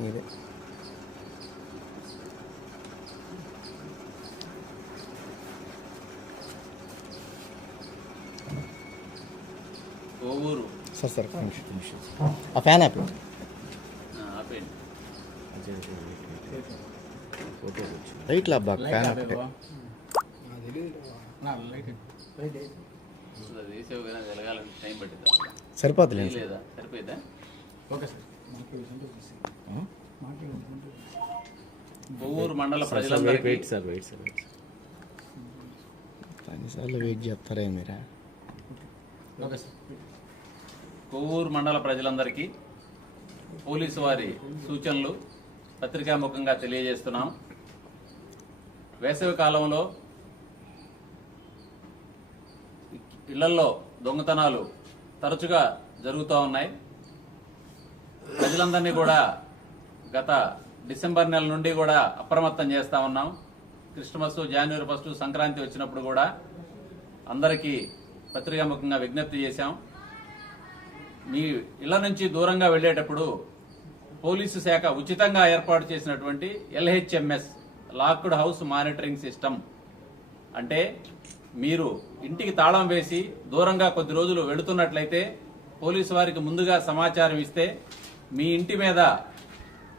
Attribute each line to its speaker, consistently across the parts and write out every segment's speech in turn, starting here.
Speaker 1: మీదే. Sir sir. ఆ fan ఆపి
Speaker 2: ఆ, ఆపేయండి.
Speaker 1: లైట్ లాబ్బా ఫ్యాన్ ఆపి
Speaker 2: అసలు అది వేసేవి కానీ వెలగాలని టైం పట్టింది
Speaker 1: సరిపోతులేదు సార్.
Speaker 2: కొవ్వూరు మండల ప్రజలందరికీ
Speaker 3: wait sir wait sir wait
Speaker 1: చేస్తారే మీరా?
Speaker 2: కొవ్వూరు మండల ప్రజలందరికీ పోలీసు వారి సూచనలు పత్రికాముఖంగా తెలియజేస్తున్నాం. వేసవి కాలంలో ఇళ్ళల్లో దొంగతనాలు తరచుగా జరుగుతూ ఉన్నాయి. ప్రజలందరినీ కూడా గత డిసెంబర్ నెల నుండి కూడా అప్రమత్తం చేస్తా ఉన్నాం. క్రిస్మస్ జనవరి ఫస్ట్ సంక్రాంతి వచ్చినప్పుడు కూడా అందరికీ పత్రికాముఖంగా విజ్ఞప్తి చేశాం. మీ ఇళ్ళ నుంచి దూరంగా వెళ్ళేటప్పుడు పోలీసు శాఖ ఉచితంగా ఏర్పాటు చేసినటువంటి LHMS locked house monitoring system. అంటే మీరు ఇంటికి తాళం వేసి దూరంగా కొద్ది రోజులు వెళుతున్నట్లయితే పోలీసు వారికి ముందుగా సమాచారం ఇస్తే మీ ఇంటి మీద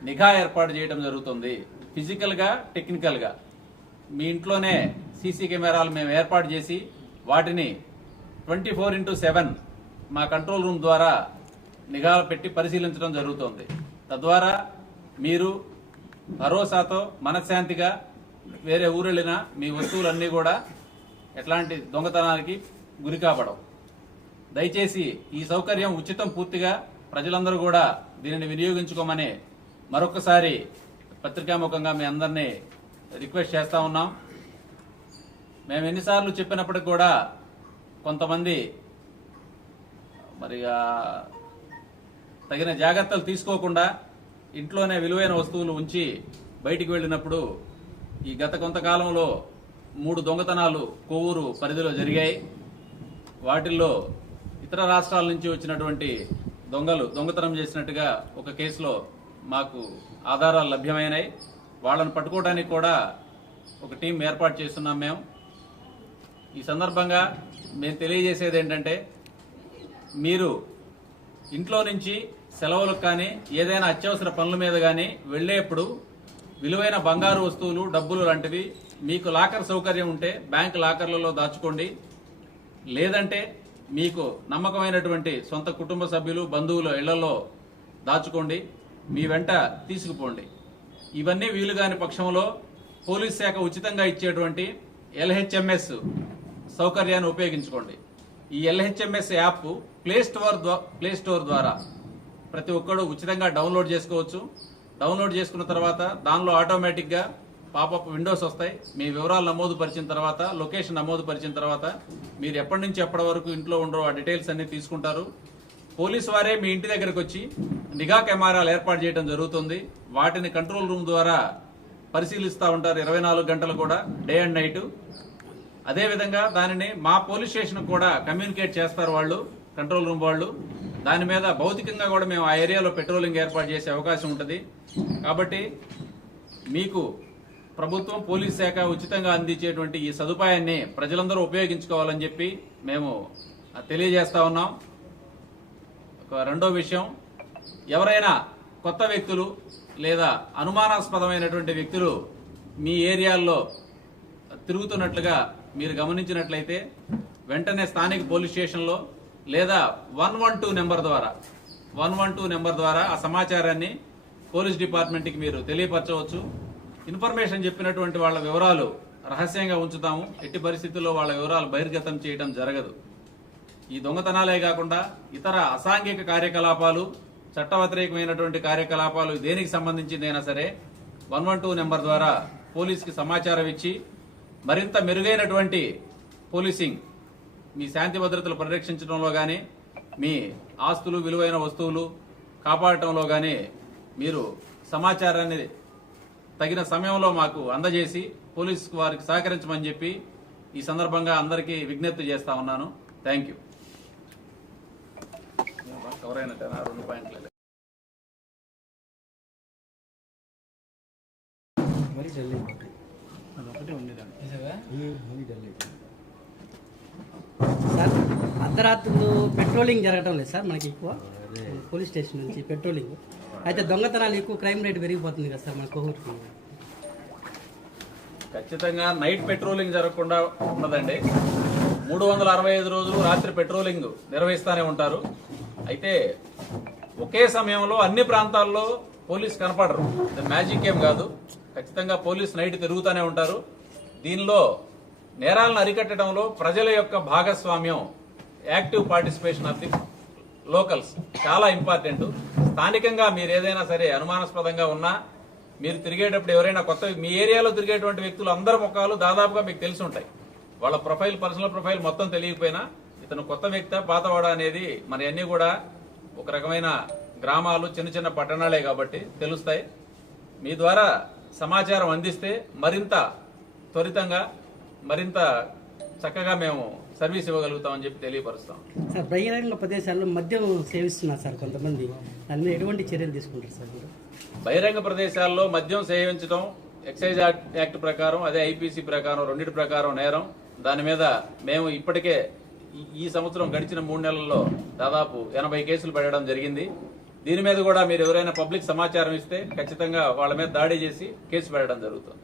Speaker 2: నిఘా ఏర్పాటు చేయడం జరుగుతుంది. ఫిజికల్గా టెక్నికల్గా మీ ఇంట్లోనే సీసీ కెమెరాలు మేము ఏర్పాటు చేసి వాటిని ట్వంటీ ఫోర్ ఇంటూ సెవెన్ మా కంట్రోల్ రూమ్ ద్వారా నిఘా పెట్టి పరిశీలించడం జరుగుతుంది. తద్వారా మీరు భరోసాతో మనశ్శాంతిగా వేరే ఊరు వెళ్ళినా మీ వస్తువులన్నీ కూడా ఎట్లాంటి దొంగతనానికి గురి కాపడవు దయచేసి ఈ సౌకర్యం ఉచితం పూర్తిగా ప్రజలందరూ కూడా దీనిని వినియోగించుకోమని మరొకసారి పత్రికాముఖంగా మీ అందరినీ రిక్వెస్ట్ చేస్తా ఉన్నాం. మేము ఎన్నిసార్లు చెప్పినప్పటికి కూడా కొంతమంది మరి తగిన జాగ్రత్తలు తీసుకోకుండా ఇంట్లోనే విలువైన వస్తువులు ఉంచి బయటికి వెళ్ళినప్పుడు ఈ గత కొంతకాలంలో మూడు దొంగతనాలు కొవ్వూరు పరిధిలో జరిగాయి. వాటిల్లో ఇతర రాష్ట్రాల నుంచి వచ్చినటువంటి దొంగలు దొంగతనం చేసినట్టుగా ఒక కేసులో మాకు ఆధారాలు లభ్యమైనాయి. వాళ్ళను పట్టుకోవడానికి కూడా ఒక టీం ఏర్పాటు చేస్తున్నాం మేము. ఈ సందర్భంగా మేము తెలియజేసేది ఏంటంటే మీరు ఇంట్లో నుంచి సెలవులకు కానీ ఏదైనా అత్యవసర పనుల మీద కానీ వెళ్ళేప్పుడు విలువైన బంగారు వస్తువులు డబ్బులు లాంటివి మీకు లాకర్ సౌకర్యం ఉంటే బ్యాంక్ లాకర్లలో దాచుకోండి. లేదంటే మీకు నమ్మకమైనటువంటి సొంత కుటుంబ సభ్యులు బంధువుల ఇళ్ళలో దాచుకోండి. మీ వెంట తీసుకుపోండి. ఇవన్నీ వీలు కాని పక్షంలో పోలీస్ శాఖ ఉచితంగా ఇచ్చేటువంటి ఎల్హెచ్ఎంఎస్ సౌకర్యాన్ని ఉపయోగించుకోండి. ఈ ఎల్హెచ్ఎంఎస్ యాప్ ప్లే స్టోర్ ద్వా- ప్లే స్టోర్ ద్వారా ప్రతి ఒక్కడు ఉచితంగా డౌన్లోడ్ చేసుకోవచ్చు. డౌన్లోడ్ చేసుకున్న తర్వాత దానిలో ఆటోమేటిక్గా పాపప్ విండోస్ వస్తాయి. మీ వివరాలు నమోదు పరిచిన తర్వాత లొకేషన్ నమోదు పరిచిన తర్వాత మీరు ఎప్పటి నుంచి ఎప్పటి వరకు ఇంట్లో ఉండరో ఆ డీటెయిల్స్ అన్ని తీసుకుంటారు. పోలీసు వారే మీ ఇంటి దగ్గరకు వచ్చి నిఘా కెమెరాలు ఏర్పాటు చేయడం జరుగుతుంది. వాటిని కంట్రోల్ రూమ్ ద్వారా పరిశీలిస్తూ ఉంటారు ఇరవై నాలుగు గంటలు కూడా డే అండ్ నైట్. అదేవిధంగా దానిని మా పోలీస్ స్టేషన్ కూడా కమ్యూనికేట్ చేస్తారు వాళ్ళు కంట్రోల్ రూమ్ వాళ్ళు. దాని మీద భౌతికంగా కూడా మేము ఆ ఏరియాలో పెట్రోలింగ్ ఏర్పాటు చేసే అవకాశం ఉంటుంది. కాబట్టి మీకు ప్రభుత్వం పోలీస్ శాఖ ఉచితంగా అందించేటువంటి ఈ సదుపాయాన్ని ప్రజలందరూ ఉపయోగించుకోవాలని చెప్పి మేము తెలియజేస్తా ఉన్నాం. రెండో విషయం ఎవరైనా కొత్త వ్యక్తులు లేదా అనుమానాస్పదమైనటువంటి వ్యక్తులు మీ ఏరియాల్లో తిరుగుతున్నట్లుగా మీరు గమనించినట్లయితే వెంటనే స్థానిక పోలీస్ స్టేషన్లో లేదా వన్ వన్ టూ నెంబర్ ద్వారా వన్ వన్ టూ నెంబర్ ద్వారా ఆ సమాచారాన్ని పోలీస్ డిపార్ట్మెంట్కి మీరు తెలియపరచవచ్చు. ఇన్ఫర్మేషన్ చెప్పినటువంటి వాళ్ళ వివరాలు రహస్యంగా ఉంచుతాము. ఎట్టి పరిస్థితుల్లో వాళ్ళ వివరాలు బహిర్గతం చేయడం జరగదు. ఈ దొంగతనాలే కాకుండా ఇతర అసాంఘిక కార్యకలాపాలు చట్టవ్యతిరేకమైనటువంటి కార్యకలాపాలు దేనికి సంబంధించిందైనా సరే వన్ వన్ టూ నెంబర్ ద్వారా పోలీస్కి సమాచారం ఇచ్చి మరింత మెరుగైనటువంటి పోలీసింగ్ మీ శాంతి భద్రతలు పరిరక్షించడంలో కానీ మీ ఆస్తులు విలువైన వస్తువులు కాపాడటంలో కానీ మీరు సమాచారాన్ని తగిన సమయంలో మాకు అందజేసి పోలీస్ వారికి సహకరించమని చెప్పి ఈ సందర్భంగా అందరికీ విజ్ఞప్తి చేస్తా ఉన్నాను. Thank you. రెండు పాయింట్లు
Speaker 3: మరీ డల్
Speaker 4: ఉండేదండి.
Speaker 5: సార్ అర్ధరాత్రులు పెట్రోలింగ్ జరగటం లేదు సార్ మనకి ఎక్కువ. పోలీస్ స్టేషన్ నుంచి పెట్రోలింగ్. అయితే దొంగతనాలు ఎక్కువ క్రైమ్ రేట్ పెరిగిపోతుంది కదా సార్ మన కోహూరుకి.
Speaker 2: ఖచ్చితంగా నైట్ పెట్రోలింగ్ జరగకుండా ఉండదండి మూడు వందల అరవై ఐదు రోజులు రాత్రి పెట్రోలింగ్ నిర్వహిస్తూనే ఉంటారు. అయితే ఒకే సమయంలో అన్ని ప్రాంతాల్లో పోలీస్ కనపడరు. మ్యాజిక్ ఏం కాదు. ఖచ్చితంగా పోలీస్ నైట్ తిరుగుతూనే ఉంటారు. దీనిలో నేరాలను అరికట్టడంలో ప్రజల యొక్క భాగస్వామ్యం active participation of the locals చాలా ఇంపార్టెంట్. స్థానికంగా మీరు ఏదైనా సరే అనుమానాస్పదంగా ఉన్నా మీరు తిరిగేటప్పుడు ఎవరైనా కొత్త మీ ఏరియాలో తిరిగేటువంటి వ్యక్తులు అందరి ముఖాలు దాదాపుగా మీకు తెలిసి ఉంటాయి. వాళ్ళ ప్రొఫైల్ పర్సనల్ ప్రొఫైల్ మొత్తం తెలియకపోయినా ఇతను కొత్త వ్యక్తి పాతవాడ అనేది మన అన్ని కూడా ఒక రకమైన గ్రామాలు చిన్న చిన్న పట్టణాలే కాబట్టి తెలుస్తాయి. మీ ద్వారా సమాచారం అందిస్తే మరింత త్వరితంగా మరింత చక్కగా మేము సర్వీస్ ఇవ్వగలుగుతామని చెప్పి తెలియపరుస్తాం.
Speaker 5: సార్ బహిరంగ ప్రదేశాల్లో మద్యం సేవిస్తున్నారు సార్ కొంతమంది. దాని మీద ఎటువంటి చర్యలు తీసుకుంటారు సార్ మీరు?
Speaker 2: బహిరంగ ప్రదేశాల్లో మద్యం సేవించడం ఎక్సైజ్ యాక్ట్ ప్రకారం అదే ఐపీసీ ప్రకారం రెండింటి ప్రకారం నేరం. దాని మీద మేము ఇప్పటికే ఈ- సంవత్సరం గడిచిన మూడు నెలల్లో దాదాపు ఎనభై కేసులు పెట్టడం జరిగింది. దీని మీద కూడా మీరు ఎవరైనా పబ్లిక్ సమాచారం ఇస్తే ఖచ్చితంగా వాళ్ళ మీద దాడి చేసి కేసు పెట్టడం జరుగుతుంది.